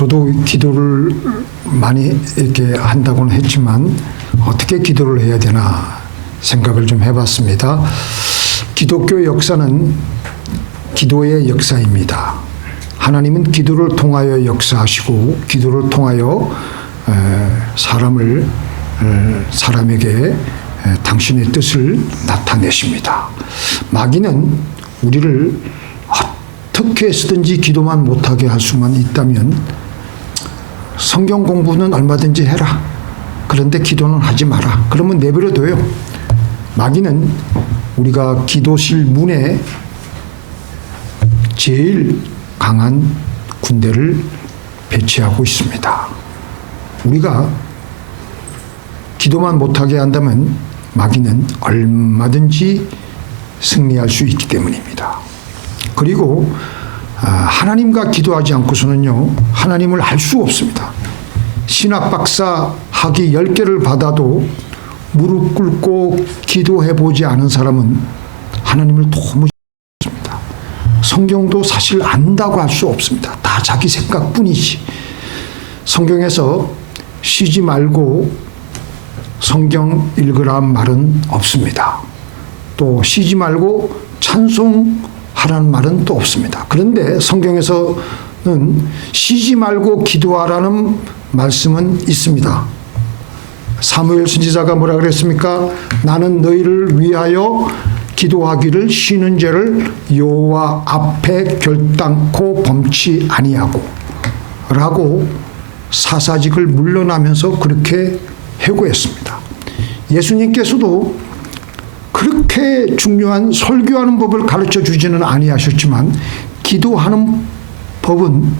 저도 기도를 많이 이렇게 한다고는 했지만 어떻게 기도를 해야 되나 생각을 좀 해봤습니다. 기독교 역사는 기도의 역사입니다. 하나님은 기도를 통하여 역사하시고 기도를 통하여 사람에게 당신의 뜻을 나타내십니다. 마귀는 우리를 어떻게 해서든지 기도만 못하게 할 수만 있다면 성경 공부는 얼마든지 해라. 그런데 기도는 하지 마라. 그러면 내버려둬요. 마귀는 우리가 기도실 문에 제일 강한 군대를 배치하고 있습니다. 우리가 기도만 못하게 한다면 마귀는 얼마든지 승리할 수 있기 때문입니다. 그리고 하나님과 기도하지 않고서는요, 하나님을 알 수 없습니다. 신학 박사 학위 10개를 받아도 무릎 꿇고 기도해보지 않은 사람은 하나님을 도무지 없습니다. 성경도 사실 안다고 할 수 없습니다. 다 자기 생각뿐이지. 성경에서 쉬지 말고 성경 읽으라 말은 없습니다. 또 쉬지 말고 찬송하라는 말은 또 없습니다. 그런데 성경에서는 쉬지 말고 기도하라는 말씀은 있습니다. 사무엘 선지자가 뭐라 그랬습니까? 나는 너희를 위하여 기도하기를 쉬는 죄를 여호와 앞에 결단코 범치 아니하고 라고 사사직을 물러나면서 그렇게 해고했습니다. 예수님께서도 그렇게 중요한 설교하는 법을 가르쳐 주지는 아니하셨지만 기도하는 법은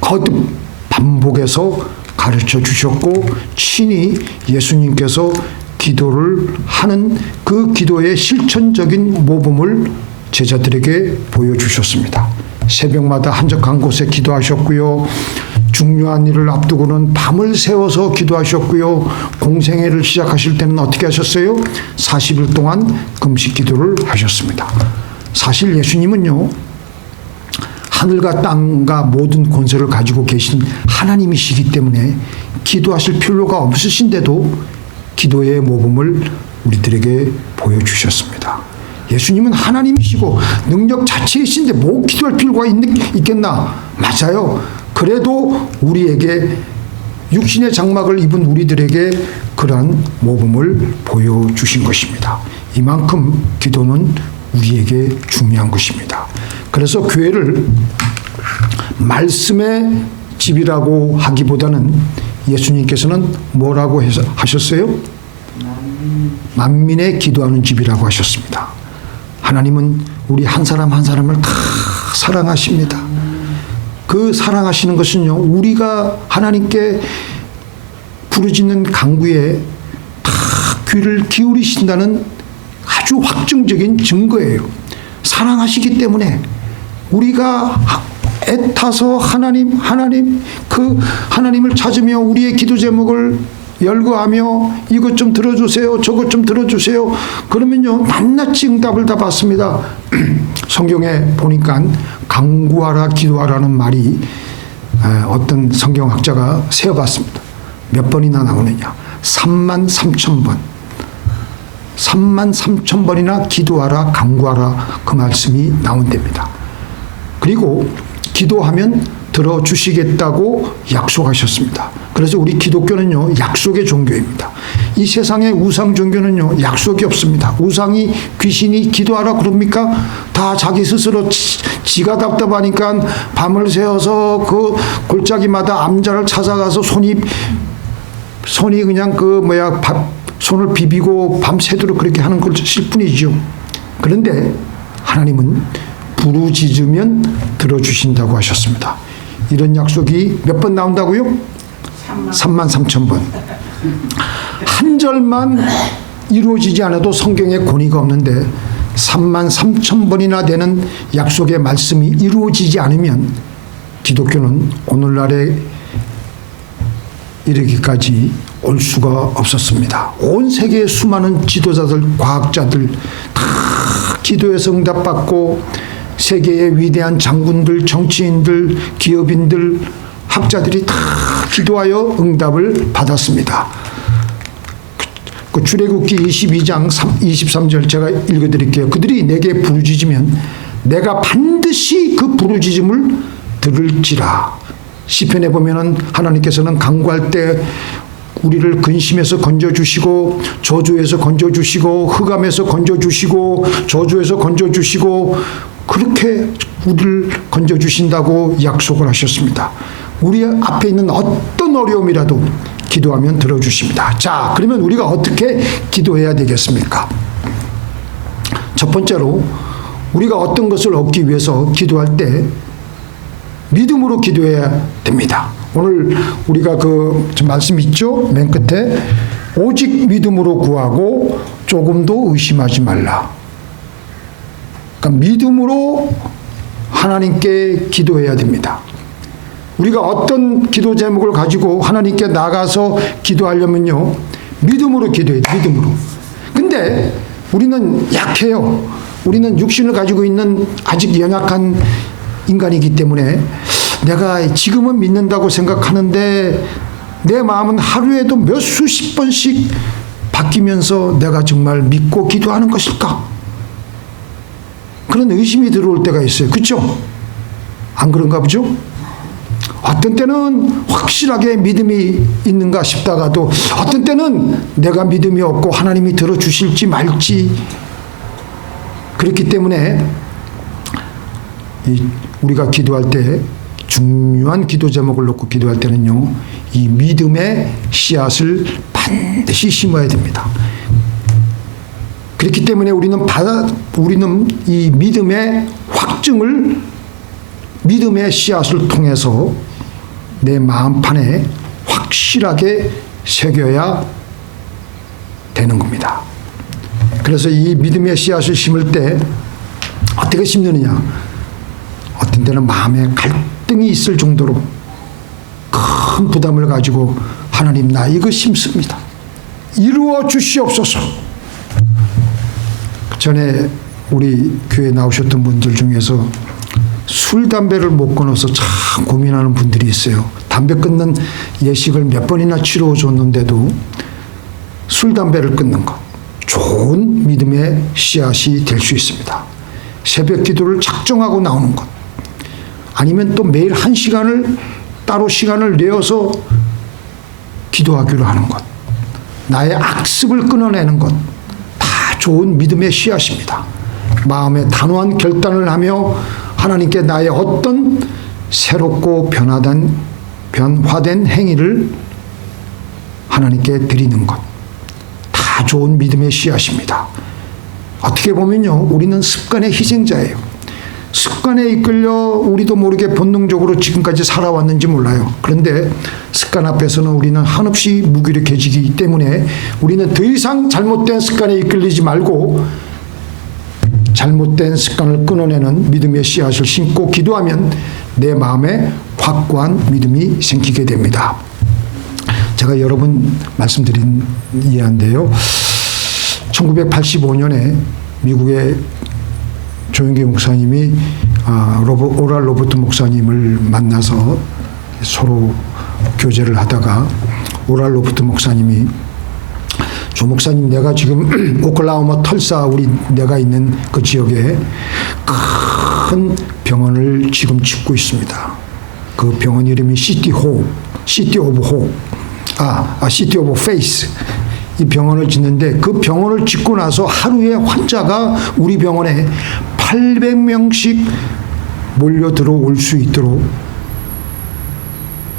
거듭 반복해서 가르쳐 주셨고 친히 예수님께서 기도를 하는 그 기도의 실천적인 모범을 제자들에게 보여주셨습니다. 새벽마다 한적한 곳에 기도하셨고요. 중요한 일을 앞두고는 밤을 새워서 기도하셨고요. 공생애를 시작하실 때는 어떻게 하셨어요? 40일 동안 금식 기도를 하셨습니다. 사실 예수님은요, 하늘과 땅과 모든 권세를 가지고 계신 하나님이시기 때문에 기도하실 필요가 없으신데도 기도의 모범을 우리들에게 보여주셨습니다. 예수님은 하나님이시고 능력 자체이신데 뭐 기도할 필요가 있겠나? 맞아요. 그래도 우리에게 육신의 장막을 입은 우리들에게 그러한 모범을 보여주신 것입니다. 이만큼 기도는 우리에게 중요한 것입니다. 그래서 교회를 말씀의 집이라고 하기보다는 예수님께서는 뭐라고 하셨어요? 만민의 기도하는 집이라고 하셨습니다. 하나님은 우리 한 사람 한 사람을 다 사랑하십니다. 그 사랑하시는 것은요, 우리가 하나님께 부르짖는 간구에 다 귀를 기울이신다는 아주 확정적인 증거예요. 사랑하시기 때문에 우리가 애타서 그 하나님을 찾으며 우리의 기도 제목을 열거하며 이것 좀 들어주세요, 저것 좀 들어주세요. 그러면요, 낱낱이 응답을 다 받습니다. 성경에 보니까 간구하라 기도하라는 말이 어떤 성경학자가 세어봤습니다. 몇 번이나 나오느냐? 33,000번. 33,000번이나 기도하라 간구하라 그 말씀이 나온답니다. 그리고 기도하면 들어주시겠다고 약속하셨습니다. 그래서 우리 기독교는요, 약속의 종교입니다. 이 세상의 우상 종교는요, 약속이 없습니다. 우상이, 귀신이 기도하라 그럽니까? 다 자기 스스로 지가 답답하니까 밤을 새워서 그 골짜기마다 암자를 찾아가서 손이 그냥 손을 비비고 밤새도록 그렇게 하는 것일 뿐이죠. 그런데 하나님은 부르짖으면 들어주신다고 하셨습니다. 이런 약속이 몇 번 나온다고요? 33,000번. 한 절만 이루어지지 않아도 성경에 권위가 없는데 33,000번이나 되는 약속의 말씀이 이루어지지 않으면 기독교는 오늘날에 이르기까지 올 수가 없었습니다. 온 세계의 수많은 지도자들, 과학자들 다 기도에서 응답받고 세계의 위대한 장군들, 정치인들, 기업인들 학자들이 다 기도하여 응답을 받았습니다. 그 출애굽기 22장 23절 제가 읽어드릴게요. 그들이 내게 부르짖으면 내가 반드시 그 부르짖음을 들을지라. 시편에 보면은 하나님께서는 강구할 때 우리를 근심에서 건져주시고 저주에서 건져주시고 흑암에서 건져주시고 저주에서 건져주시고 그렇게 우리를 건져주신다고 약속을 하셨습니다. 우리 앞에 있는 어떤 어려움이라도 기도하면 들어주십니다. 자, 그러면 우리가 어떻게 기도해야 되겠습니까? 첫 번째로 우리가 어떤 것을 얻기 위해서 기도할 때 믿음으로 기도해야 됩니다. 오늘 우리가 그 말씀 있죠? 맨 끝에 오직 믿음으로 구하고 조금도 의심하지 말라. 그러니까 믿음으로 하나님께 기도해야 됩니다. 우리가 어떤 기도 제목을 가지고 하나님께 나가서 기도하려면요, 믿음으로 기도해야 돼요. 믿음으로. 근데 우리는 약해요. 우리는 육신을 가지고 있는 아직 연약한 인간이기 때문에 내가 지금은 믿는다고 생각하는데 내 마음은 하루에도 몇 수십 번씩 바뀌면서 내가 정말 믿고 기도하는 것일까? 그런 의심이 들어올 때가 있어요. 그렇죠? 안 그런가 보죠? 어떤 때는 확실하게 믿음이 있는가 싶다가도 어떤 때는 내가 믿음이 없고 하나님이 들어주실지 말지. 그렇기 때문에 우리가 기도할 때 중요한 기도 제목을 놓고 기도할 때는요, 이 믿음의 씨앗을 반드시 심어야 됩니다. 그렇기 때문에 우리는 이 믿음의 확증을 믿음의 씨앗을 통해서 내 마음판에 확실하게 새겨야 되는 겁니다. 그래서 이 믿음의 씨앗을 심을 때 어떻게 심느냐? 어떤 때는 마음에 갈등이 있을 정도로 큰 부담을 가지고 하나님 나 이거 심습니다. 이루어 주시옵소서. 전에 우리 교회 나오셨던 분들 중에서 술, 담배를 못 끊어서 참 고민하는 분들이 있어요. 담배 끊는 예식을 몇 번이나 치러 줬는데도 술, 담배를 끊는 것, 좋은 믿음의 씨앗이 될 수 있습니다. 새벽 기도를 작정하고 나오는 것, 아니면 또 매일 1시간을 따로 시간을 내어서 기도하기로 하는 것, 나의 악습을 끊어내는 것, 다 좋은 믿음의 씨앗입니다. 마음에 단호한 결단을 하며 하나님께 나의 어떤 새롭고 변화된 행위를 하나님께 드리는 것, 다 좋은 믿음의 씨앗입니다. 어떻게 보면요, 우리는 습관의 희생자예요. 습관에 이끌려 우리도 모르게 본능적으로 지금까지 살아왔는지 몰라요. 그런데 습관 앞에서는 우리는 한없이 무기력해지기 때문에 우리는 더 이상 잘못된 습관에 이끌리지 말고 잘못된 습관을 끊어내는 믿음의 씨앗을 심고 기도하면 내 마음에 확고한 믿음이 생기게 됩니다. 제가 여러 번 말씀드린 이해인데요. 1985년에 미국의 조영기 목사님이 오랄 로버트 목사님을 만나서 서로 교제를 하다가 오랄 로버트 목사님이 조 목사님, 내가 지금 오클라호마 털사 내가 있는 그 지역에 큰 병원을 지금 짓고 있습니다. 그 병원 이름이 시티 오브 페이스. 이 병원을 짓는데 그 병원을 짓고 나서 하루에 환자가 우리 병원에 800명씩 몰려 들어올 수 있도록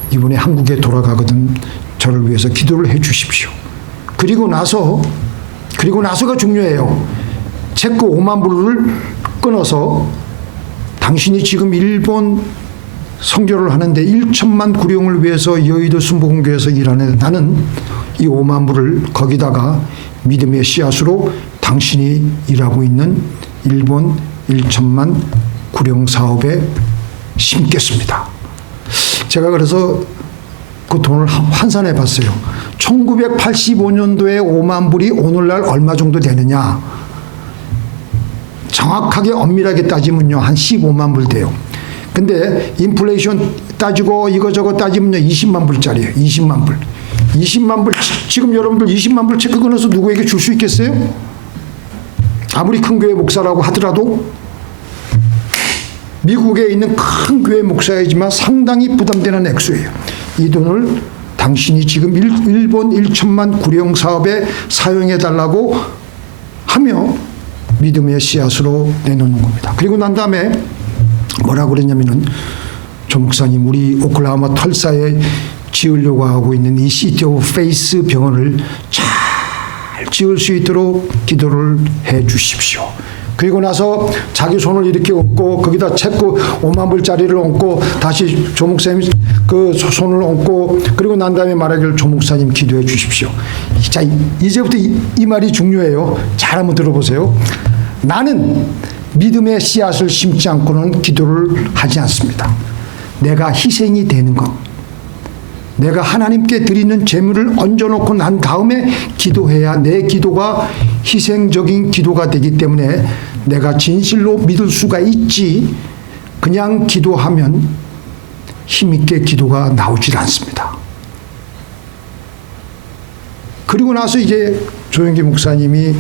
이번에 한국에 돌아가거든 저를 위해서 기도를 해 주십시오. 그리고 나서가 중요해요. 체크 5만 불을 끊어서 당신이 지금 일본 선교를 하는데 1천만 구령을 위해서 여의도 순복음교회에서 일하는 나는 이 5만 불을 거기다가 믿음의 씨앗으로 당신이 일하고 있는 일본 1천만 구령 사업에 심겠습니다. 제가 그래서 그 돈을 환산해 봤어요. 1985년도에 5만 불이 오늘날 얼마 정도 되느냐. 정확하게 엄밀하게 따지면요, 한 15만 불 돼요. 근데 인플레이션 따지고 이거저거 따지면 20만 불짜리예요. 20만 불. 20만 불. 지금 여러분들 20만 불 체크 끊어서 누구에게 줄 수 있겠어요? 아무리 큰 교회 목사라고 하더라도 미국에 있는 큰 교회 목사이지만 상당히 부담되는 액수예요. 이 돈을 당신이 지금 일본 1천만 구령 사업에 사용해달라고 하며 믿음의 씨앗으로 내놓는 겁니다. 그리고 난 다음에 뭐라고 그랬냐면은 조 목사님, 우리 오클라호마 털사에 지으려고 하고 있는 이 시티 오브 페이스 병원을 잘 지을 수 있도록 기도를 해 주십시오. 그리고 나서 자기 손을 이렇게 얹고 거기다 체크 5만 불짜리를 얹고 다시 조 목사님 그 손을 얹고 그리고 난 다음에 말하기를 조 목사님 기도해 주십시오. 자, 이제부터 이 말이 중요해요. 잘 한번 들어보세요. 나는 믿음의 씨앗을 심지 않고는 기도를 하지 않습니다. 내가 희생이 되는 것, 내가 하나님께 드리는 제물을 얹어놓고 난 다음에 기도해야 내 기도가 희생적인 기도가 되기 때문에 내가 진실로 믿을 수가 있지, 그냥 기도하면 힘있게 기도가 나오질 않습니다. 그리고 나서 이제 조영기 목사님이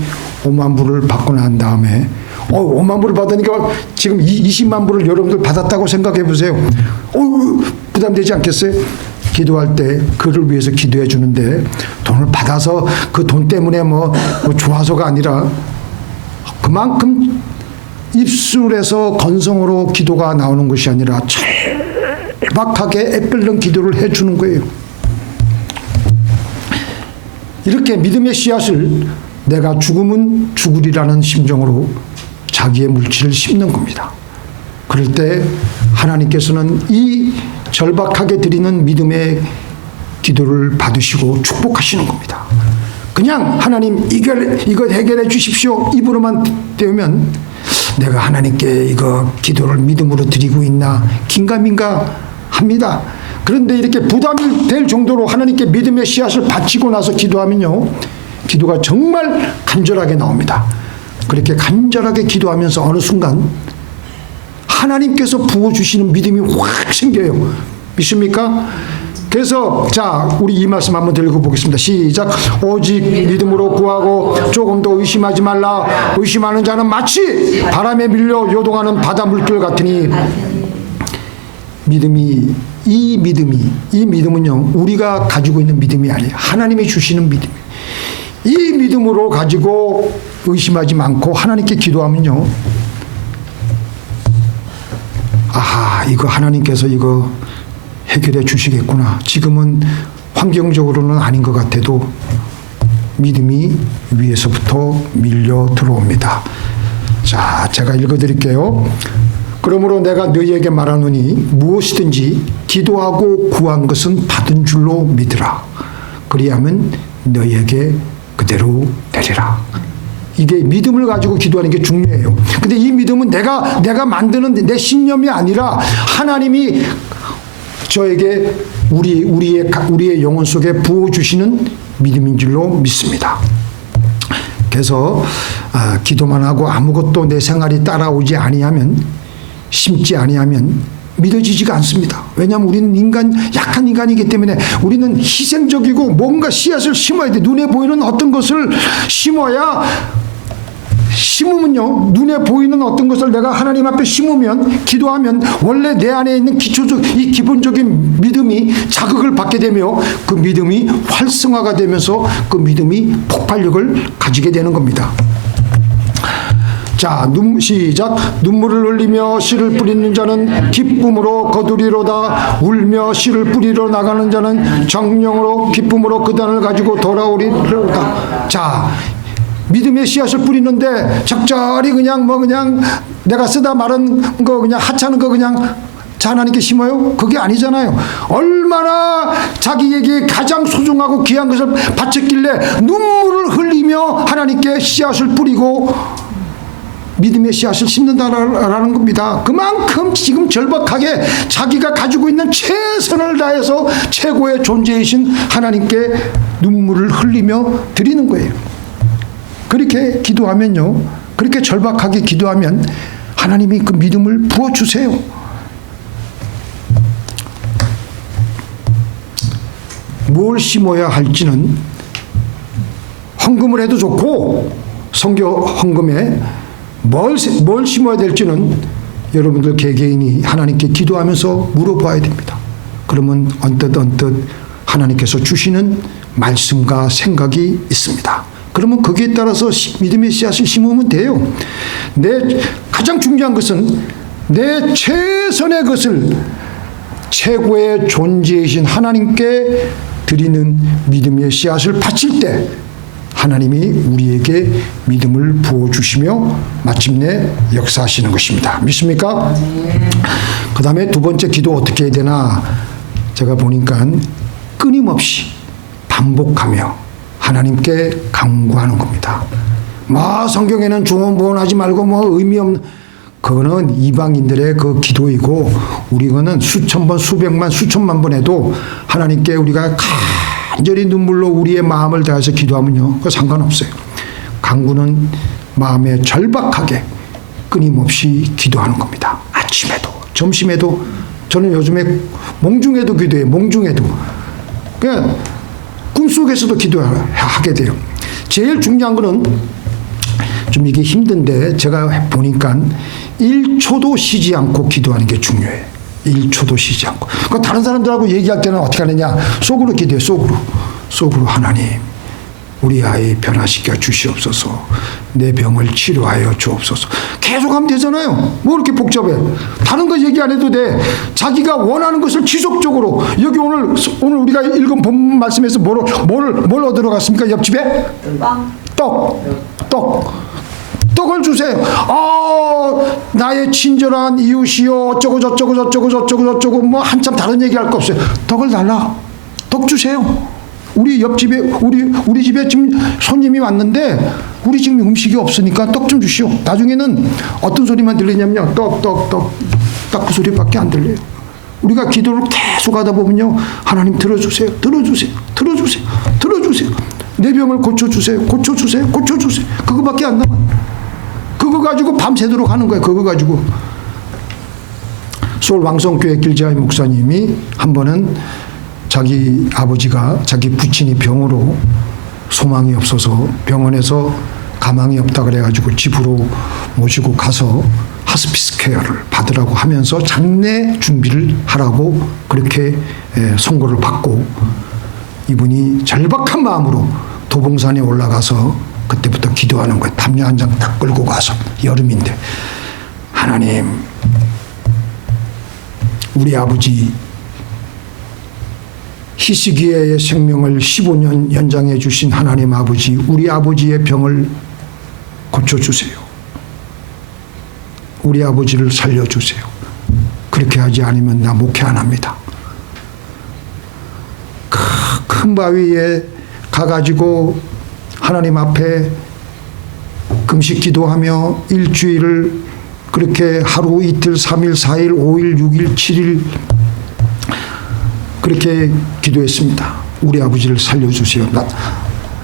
5만 불을 받고 난 다음에 5만 불을 받으니까 지금 20만 불을 여러분들 받았다고 생각해 보세요. 부담되지 않겠어요? 기도할 때 그를 위해서 기도해 주는데 돈을 받아서 그 돈 때문에 뭐 좋아서가 아니라 그만큼 입술에서 건성으로 기도가 나오는 것이 아니라 절박하게 애끓는 기도를 해 주는 거예요. 이렇게 믿음의 씨앗을 내가 죽으면 죽으리라는 심정으로 자기의 물질을 심는 겁니다. 그럴 때 하나님께서는 이 절박하게 드리는 믿음의 기도를 받으시고 축복하시는 겁니다. 그냥 하나님 이거 해결해 주십시오 입으로만 되면 내가 하나님께 이거 기도를 믿음으로 드리고 있나 긴가민가 합니다. 그런데 이렇게 부담이 될 정도로 하나님께 믿음의 씨앗을 바치고 나서 기도하면요, 기도가 정말 간절하게 나옵니다. 그렇게 간절하게 기도하면서 어느 순간 하나님께서 부어주시는 믿음이 확 생겨요. 믿습니까? 그래서 자, 우리 이 말씀 한번 읽어보겠습니다. 시작. 오직 믿음으로 구하고 조금 더 의심하지 말라. 의심하는 자는 마치 바람에 밀려 요동하는 바다 물결 같으니. 이 믿음은요, 우리가 가지고 있는 믿음이 아니에요. 하나님이 주시는 믿음. 이 믿음으로 가지고 의심하지 않고 하나님께 기도하면요, 아하, 이거 하나님께서 이거 해결해 주시겠구나. 지금은 환경적으로는 아닌 것 같아도 믿음이 위에서부터 밀려 들어옵니다. 자, 제가 읽어드릴게요. 그러므로 내가 너희에게 말하노니 무엇이든지 기도하고 구한 것은 받은 줄로 믿으라. 그리하면 너희에게 그대로 되리라. 이게 믿음을 가지고 기도하는 게 중요해요. 근데 이 믿음은 내가 만드는 내 신념이 아니라 하나님이 저에게 우리의 영혼 속에 부어주시는 믿음인 줄로 믿습니다. 그래서 기도만 하고 아무것도 내 생활이 따라오지 아니하면, 심지 아니하면 믿어지지가 않습니다. 왜냐하면 우리는 약한 인간이기 때문에 우리는 희생적이고 뭔가 씨앗을 심어야 돼. 눈에 보이는 어떤 것을 심으면요, 눈에 보이는 어떤 것을 내가 하나님 앞에 심으면, 기도하면 원래 내 안에 있는 이 기본적인 믿음이 자극을 받게 되며 그 믿음이 활성화가 되면서 그 믿음이 폭발력을 가지게 되는 겁니다. 자, 시작. 눈물을 흘리며 씨를 뿌리는 자는 기쁨으로 거두리로다. 울며 씨를 뿌리러 나가는 자는 정령으로 기쁨으로 그 단을 가지고 돌아오리로다. 자, 믿음의 씨앗을 뿌리는데 적절히 그냥 내가 쓰다 말은 거 그냥 하찮은 거 그냥 하나님께 심어요? 그게 아니잖아요. 얼마나 자기에게 가장 소중하고 귀한 것을 바쳤길래 눈물을 흘리며 하나님께 씨앗을 뿌리고 믿음의 씨앗을 심는다라는 겁니다. 그만큼 지금 절박하게 자기가 가지고 있는 최선을 다해서 최고의 존재이신 하나님께 눈물을 흘리며 드리는 거예요. 그렇게 기도하면요, 그렇게 절박하게 기도하면 하나님이 그 믿음을 부어주세요. 뭘 심어야 할지는 헌금을 해도 좋고 선교 헌금에 뭘 심어야 될지는 여러분들 개개인이 하나님께 기도하면서 물어봐야 됩니다. 그러면 언뜻 하나님께서 주시는 말씀과 생각이 있습니다. 그러면 거기에 따라서 믿음의 씨앗을 심으면 돼요. 가장 중요한 것은 내 최선의 것을 최고의 존재이신 하나님께 드리는 믿음의 씨앗을 바칠 때 하나님이 우리에게 믿음을 부어주시며 마침내 역사하시는 것입니다. 믿습니까? 그 다음에 두 번째 기도 어떻게 해야 되나 제가 보니까 끊임없이 반복하며 하나님께 간구하는 겁니다. 성경에는 중언부언하지 말고 의미 없는 그거는 이방인들의 그 기도이고 우리는 수천 번, 수백만, 수천만 번 해도 하나님께 우리가 간절히 눈물로 우리의 마음을 다해서 기도하면요, 그거 상관없어요. 간구는 마음에 절박하게 끊임없이 기도하는 겁니다. 아침에도, 점심에도, 저는 요즘에 몽중에도 기도해요. 몽중에도. 그냥 꿈속에서도 기도하게 돼요. 제일 중요한 거는 좀 이게 힘든데 제가 보니까 1초도 쉬지 않고 기도하는 게 중요해요. 1초도 쉬지 않고. 그러니까 다른 사람들하고 얘기할 때는 어떻게 하느냐? 속으로 기도해요. 속으로 하나님, 우리 아이 변화시켜 주시옵소서. 내 병을 치료하여 주옵소서. 계속 하면 되잖아요. 뭐 이렇게 복잡해. 다른 거 얘기 안 해도 돼. 자기가 원하는 것을 지속적으로. 여기 오늘 우리가 읽은 본 말씀에서 뭘 얻으러 갔습니까? 옆집에? 떡을 주세요. 나의 친절한 이웃이요 어쩌고 저쩌고 뭐 한참 다른 얘기할 거 없어요. 떡을 달라. 떡 주세요. 우리 옆집에 우리 집에 지금 손님이 왔는데 우리 지금 음식이 없으니까 떡 좀 주시오. 나중에는 어떤 소리만 들리냐면요, 떡 그 소리밖에 안 들려요. 우리가 기도를 계속 하다 보면요, 하나님 들어주세요. 내 병을 고쳐주세요. 그거밖에 안 남아. 그거 가지고 밤새도록 하는 거예요. 그거 가지고. 서울 왕성교회 길자의 목사님이 한 번은 자기 아버지가 자기 부친이 병으로 소망이 없어서 병원에서 가망이 없다 그래가지고 집으로 모시고 가서 하스피스 케어를 받으라고 하면서 장례 준비를 하라고 그렇게 선고를 받고 이분이 절박한 마음으로 도봉산에 올라가서 그때부터 기도하는 거예요. 담요 한 장 딱 끌고 가서 여름인데, 하나님, 우리 아버지 히스기야의 생명을 15년 연장해 주신 하나님 아버지, 우리 아버지의 병을 고쳐주세요. 우리 아버지를 살려주세요. 그렇게 하지 않으면 나 목회 안 합니다. 큰 바위에 가가지고 하나님 앞에 금식 기도하며 일주일을 그렇게 하루 이틀 3일 4일 5일 6일 7일 그렇게 기도했습니다. 우리 아버지를 살려주세요.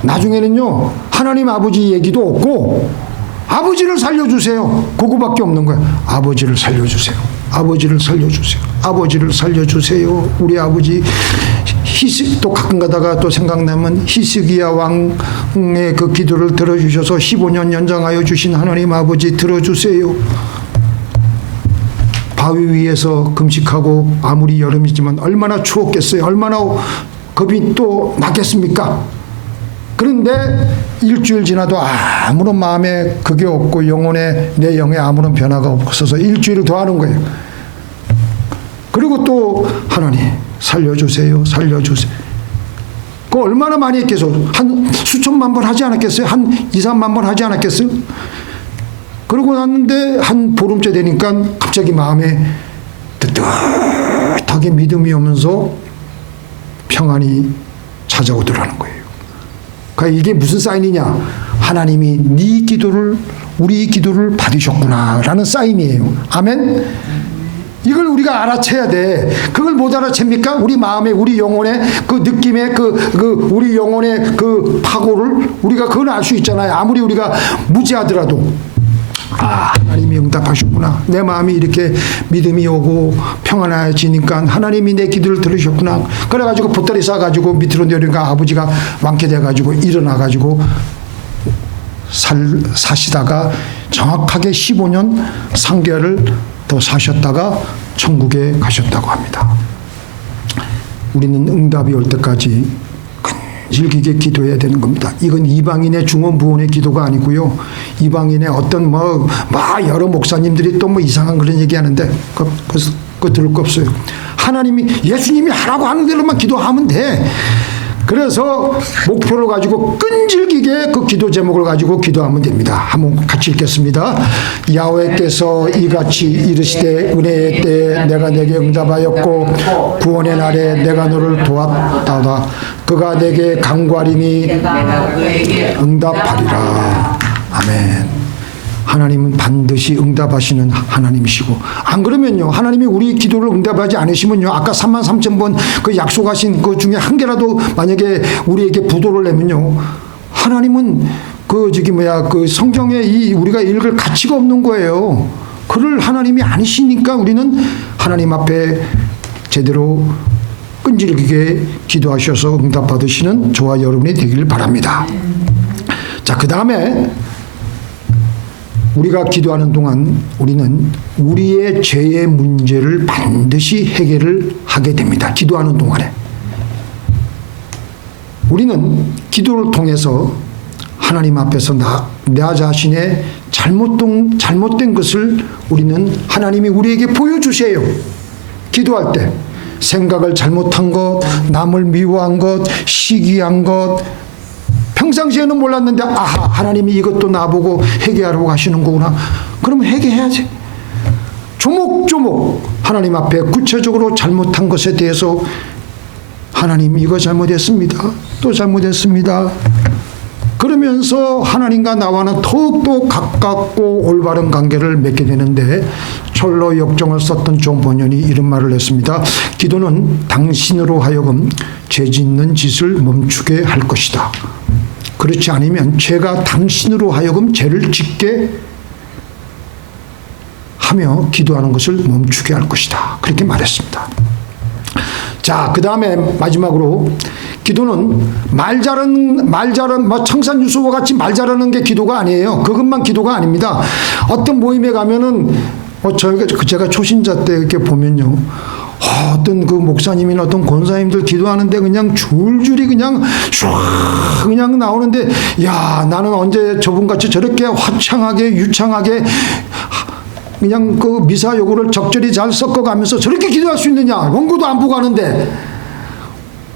나중에는요, 하나님 아버지 얘기도 없고 아버지를 살려주세요. 그거밖에 없는 거예요. 아버지를 살려주세요. 우리 아버지 또 가끔 가다가 또 생각나면 히스기야 왕의 그 기도를 들어주셔서 15년 연장하여 주신 하나님 아버지 들어주세요. 바위 위에서 금식하고 아무리 여름이지만 얼마나 추웠겠어요. 얼마나 겁이 또 났겠습니까? 그런데 일주일 지나도 아무런 마음에 그게 없고 내 영에 아무런 변화가 없어서 일주일을 더 하는 거예요. 그리고 또 하나님 살려주세요. 그거 얼마나 많이 했겠어요? 한 수천만 번 하지 않았겠어요? 한 2, 3만 번 하지 않았겠어요? 그러고 났는데 한 보름째 되니까 갑자기 마음에 뜨뜻하게 믿음이 오면서 평안이 찾아오더라는 거예요. 그러니까 이게 무슨 사인이냐? 하나님이 우리 기도를 받으셨구나라는 사인이에요. 아멘? 이걸 우리가 알아채야 돼. 그걸 못 알아챕니까? 우리 마음에, 우리 영혼의 그 느낌에 우리 영혼의 그 파고를 우리가 그걸 알 수 있잖아요. 아무리 우리가 무지하더라도. 아, 하나님이 응답하셨구나. 내 마음이 이렇게 믿음이 오고 평안해지니까 하나님이 내 기도를 들으셨구나. 그래가지고 보따리 싸가지고 밑으로 내려가 아버지가 완쾌돼가지고 일어나가지고 사시다가 정확하게 15년 3개월을 더 사셨다가 천국에 가셨다고 합니다. 우리는 응답이 올 때까지 끈질기게 기도해야 되는 겁니다. 이건 이방인의 중원부원의 기도가 아니고요. 이방인의 어떤 여러 목사님들이 또 이상한 그런 얘기하는데 그거 들을 거 없어요. 하나님이 예수님이 하라고 하는 대로만 기도하면 돼. 그래서 목표를 가지고 끈질기게 그 기도 제목을 가지고 기도하면 됩니다. 한번 같이 읽겠습니다. 야훼께서 이같이 이르시되 은혜의 때에 내가 내게 응답하였고 구원의 날에 내가 너를 도왔다다. 그가 내게 간구하리니 응답하리라. 아멘. 하나님은 반드시 응답하시는 하나님이시고, 안 그러면요, 하나님이 우리 기도를 응답하지 않으시면요, 아까 33,000번 그 약속하신 그 중에 한 개라도 만약에 우리에게 부도를 내면요, 하나님은 그 성경에 우리가 읽을 가치가 없는 거예요. 그럴 하나님이 아니시니까 우리는 하나님 앞에 제대로 끈질기게 기도하셔서 응답받으시는 저와 여러분이 되길 바랍니다. 자, 그 다음에 우리가 기도하는 동안 우리는 우리의 죄의 문제를 반드시 해결을 하게 됩니다. 기도하는 동안에. 우리는 기도를 통해서 하나님 앞에서 나 자신의 잘못된 것을 우리는 하나님이 우리에게 보여주세요. 기도할 때 생각을 잘못한 것, 남을 미워한 것, 시기한 것, 평상시에는 몰랐는데 아하, 하나님이 이것도 나보고 회개하라고 하시는 거구나. 그러면 회개해야지. 조목조목 하나님 앞에 구체적으로 잘못한 것에 대해서 하나님 이거 잘못했습니다. 또 잘못했습니다. 그러면서 하나님과 나와는 더욱더 가깝고 올바른 관계를 맺게 되는데, 철로 역정을 썼던 존 번연이 이런 말을 했습니다. 기도는 당신으로 하여금 죄 짓는 짓을 멈추게 할 것이다. 그렇지 않으면 죄가 당신으로 하여금 죄를 짓게 하며 기도하는 것을 멈추게 할 것이다. 그렇게 말했습니다. 자, 그 다음에 마지막으로 기도는 말 잘하는 청산유수와 같이 말 잘하는 게 기도가 아니에요. 그것만 기도가 아닙니다. 어떤 모임에 가면은 제가 초신자 때 이렇게 보면요, 어떤 그 목사님이나 어떤 권사님들 기도하는데 그냥 줄줄이 그냥 나오는데, 야, 나는 언제 저분같이 저렇게 화창하게 유창하게 그냥 그 미사 요구를 적절히 잘 섞어가면서 저렇게 기도할 수 있느냐. 원고도 안 보고 하는데.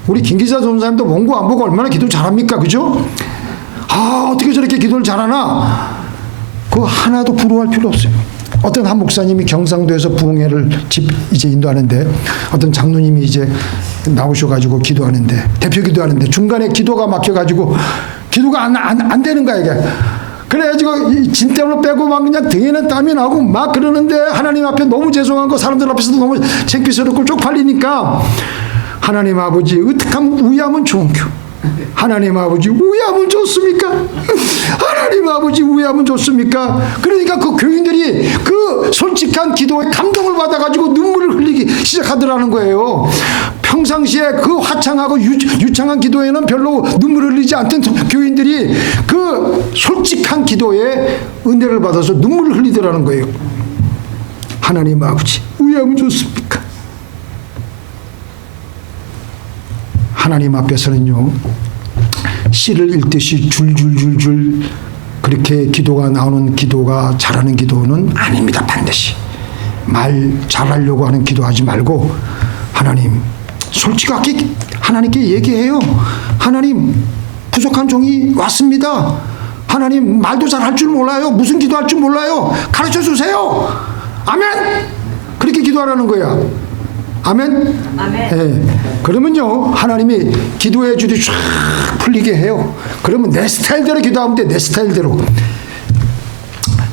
우리 김기자 전사님도 원고 안 보고 얼마나 기도 잘합니까? 그죠? 아, 어떻게 저렇게 기도를 잘하나? 그거 하나도 부러워할 필요 없어요. 어떤 한 목사님이 경상도에서 부흥회를 이제 인도하는데, 어떤 장로님이 이제 나오셔가지고 기도하는데, 대표 기도하는데, 중간에 기도가 막혀가지고, 기도가 안 되는 거야, 이게. 그래가지고, 진땀을 빼고 막 그냥 등에는 땀이 나고 막 그러는데, 하나님 앞에 너무 죄송한 거, 사람들 앞에서도 너무 창피스럽고 쪽팔리니까, 하나님 아버지, 어떡하면 우야하면 좋은 겨. 하나님 아버지, 우야하면 좋습니까? 하나님 아버지, 우야하면 좋습니까? 그러니까 그 교인들이 그 솔직한 기도에 감동을 받아가지고 눈물을 흘리기 시작하더라는 거예요. 평상시에 그 화창하고 유창한 기도에는 별로 눈물을 흘리지 않던 교인들이 그 솔직한 기도에 은혜를 받아서 눈물을 흘리더라는 거예요. 하나님 아버지, 우야하면 좋습니까? 하나님 앞에서는요, 씨를 읽듯이 줄줄줄줄 그렇게 기도가 나오는 기도가 잘하는 기도는 아닙니다. 반드시 말 잘하려고 하는 기도하지 말고, 하나님 솔직하게 하나님께 얘기해요. 하나님, 부족한 종이 왔습니다. 하나님, 말도 잘할 줄 몰라요. 무슨 기도할 줄 몰라요. 가르쳐 주세요. 아멘. 그렇게 기도하라는 거야. 아멘? 아멘. 네. 그러면요, 하나님이 기도의 줄이 쫙 풀리게 해요. 그러면 내 스타일대로 기도하면 돼. 내 스타일대로.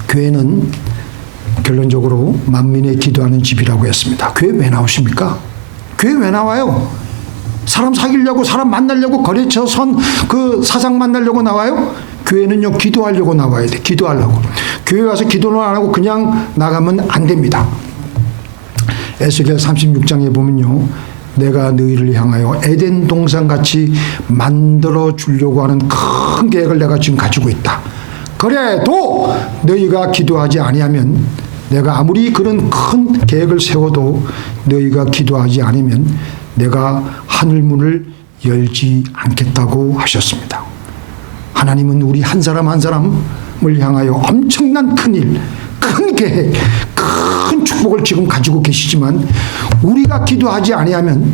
교회는 결론적으로 만민의 기도하는 집이라고 했습니다. 교회 왜 나오십니까? 교회 왜 나와요? 사람 사귀려고, 사람 만나려고, 거래처 선 그 사장 만나려고 나와요? 교회는요, 기도하려고 나와야 돼. 기도하려고. 교회 와서 기도는 안 하고 그냥 나가면 안 됩니다. 에스겔 36장에 보면요, 내가 너희를 향하여 에덴 동산같이 만들어 주려고 하는 큰 계획을 내가 지금 가지고 있다. 그래도 너희가 기도하지 아니하면, 내가 아무리 그런 큰 계획을 세워도 너희가 기도하지 않으면 내가 하늘문을 열지 않겠다고 하셨습니다. 하나님은 우리 한 사람 한 사람을 향하여 엄청난 큰 일, 큰 계획, 큰 축복을 지금 가지고 계시지만 우리가 기도하지 아니하면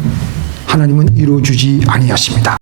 하나님은 이루어주지 아니하십니다.